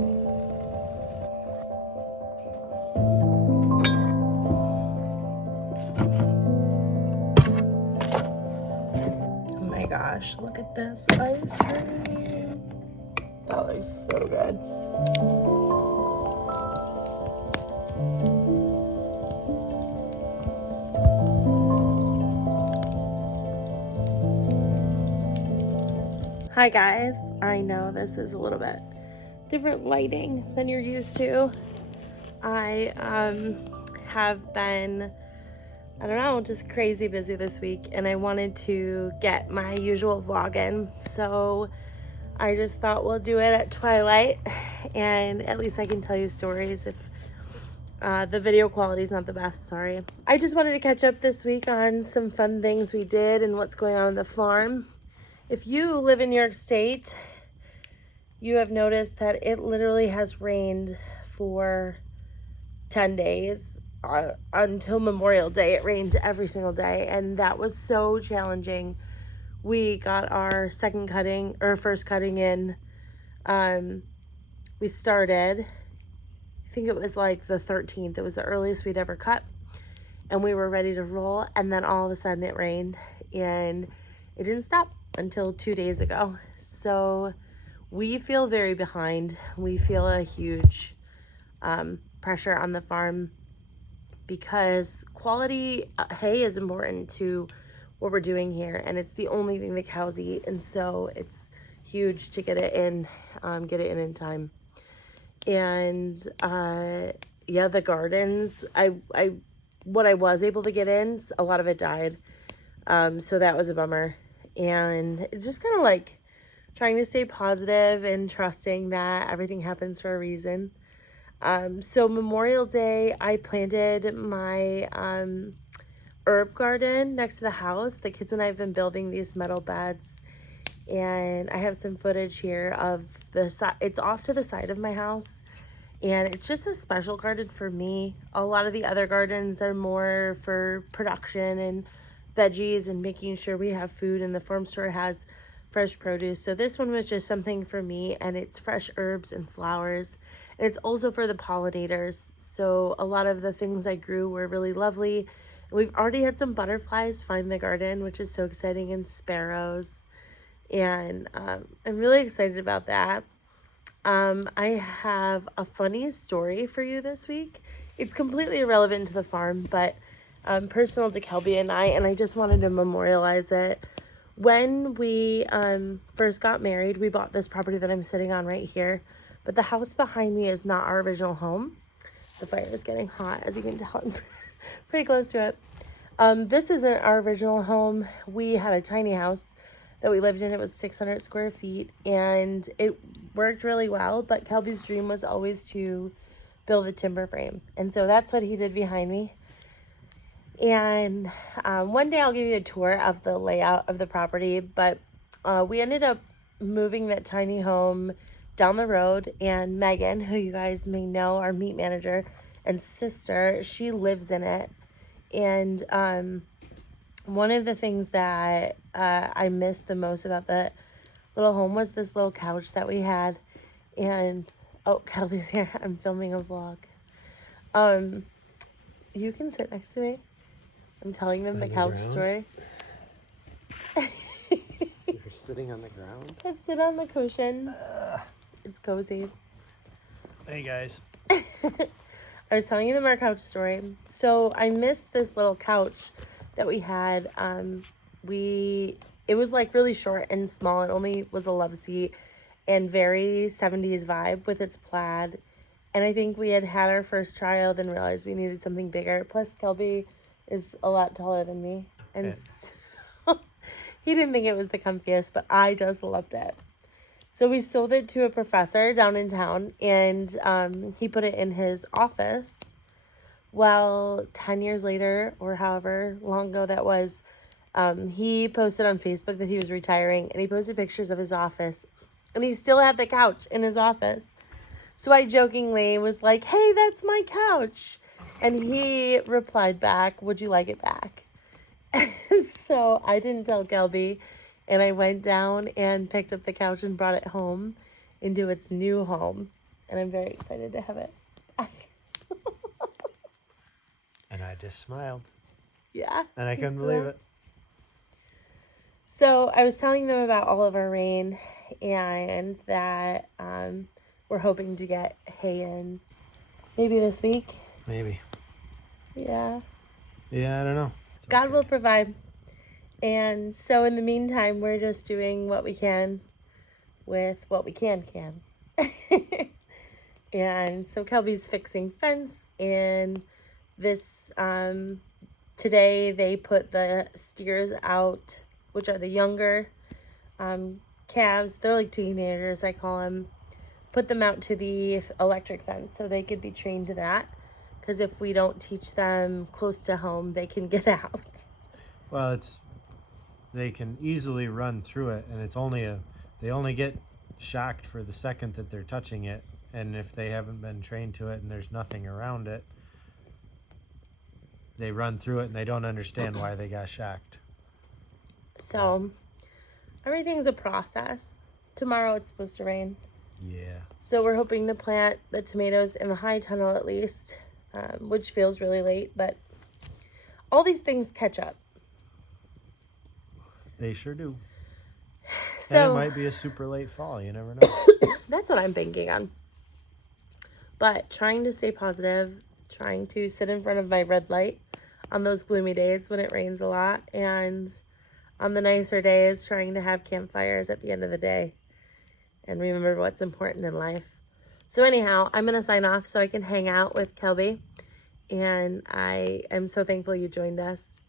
Oh my gosh, look at this ice cream. That looks so good. Hi guys, I know this is a little bit different lighting than you're used to. I have been, I don't know, just crazy busy this week, and I wanted to get my usual vlog in, so I just thought we'll do it at twilight, and at least I can tell you stories if the video quality is not the best, sorry. I just wanted to catch up this week on some fun things we did and what's going on the farm. If you live in New York State, you have noticed that it literally has rained for 10 days. Until Memorial Day, it rained every single day, and that was so challenging. We got our first cutting in. We started, I think it was like the 13th. It was the earliest we'd ever cut, and we were ready to roll, and then all of a sudden it rained, and it didn't stop until 2 days ago. So we feel very behind. We feel a huge pressure on the farm because quality hay is important to what we're doing here, and it's the only thing the cows eat, and so it's huge to get it in time. And yeah, the gardens, what I was able to get in, a lot of it died, so that was a bummer. And it's just kind of like trying to stay positive and trusting that everything happens for a reason. So Memorial Day, I planted my herb garden next to the house. The kids and I have been building these metal beds, and I have some footage here of the side. It's off to the side of my house, and it's just a special garden for me. A lot of the other gardens are more for production and veggies and making sure we have food, and the farm store has fresh produce. So this one was just something for me, and it's fresh herbs and flowers. And it's also for the pollinators. So a lot of the things I grew were really lovely. And we've already had some butterflies find the garden, which is so exciting, and sparrows. And I'm really excited about that. I have a funny story for you this week. It's completely irrelevant to the farm, but personal to Kelby and I just wanted to memorialize it. When we first got married, we bought this property that I'm sitting on right here. But the house behind me is not our original home. The fire is getting hot, as you can tell. I'm pretty close to it. This isn't our original home. We had a tiny house that we lived in. It was 600 square feet, and it worked really well. But Kelby's dream was always to build a timber frame. And so that's what he did behind me. And one day I'll give you a tour of the layout of the property. But we ended up moving that tiny home down the road, and Megan, who you guys may know, our meat manager and sister, she lives in it. And one of the things that I missed the most about the little home was this little couch that we had. And oh, Kelby's here. I'm filming a vlog. You can sit next to me. I'm telling them the couch story. You're sitting on the ground? I sit on the cushion. It's cozy. Hey guys. I was telling them our couch story. So I missed this little couch that we had. It was like really short and small. It only was a love seat and very 70s vibe with its plaid. And I think we had our first child and realized we needed something bigger. Plus Kelby is a lot taller than me. And so he didn't think it was the comfiest, but I just loved it. So we sold it to a professor down in town, and he put it in his office. Well, 10 years later, or however long ago that was, he posted on Facebook that he was retiring, and he posted pictures of his office, and he still had the couch in his office. So I jokingly was like, hey, that's my couch. And he replied back, would you like it back? And so I didn't tell Kelby. And I went down and picked up the couch and brought it home into its new home. and I'm very excited to have it back. And I just smiled. Yeah. And I he's couldn't the believe best. it. So I was telling them about all of our rain and that we're hoping to get hay in maybe this week. Maybe. Yeah. Yeah, I don't know. It's God okay. will provide. And so in the meantime, we're just doing what we can with what we can. And so Kelby's fixing fence, and this today they put the steers out, which are the younger calves. They're like teenagers, I call them. Put them out to the electric fence so they could be trained to that. Because if we don't teach them close to home, they can get out. Well, they can easily run through it, and they only get shocked for the second that they're touching it, and if they haven't been trained to it and there's nothing around it, they run through it and they don't understand why they got shocked. So everything's a process. Tomorrow it's supposed to rain. Yeah. So we're hoping to plant the tomatoes in the high tunnel at least, which feels really late, but all these things catch up. They sure do. So and it might be a super late fall. You never know. that's what I'm banking on. But trying to stay positive, trying to sit in front of my red light on those gloomy days when it rains a lot, and on the nicer days, trying to have campfires at the end of the day and remember what's important in life. So anyhow, I'm going to sign off so I can hang out with Kelby. And I am so thankful you joined us.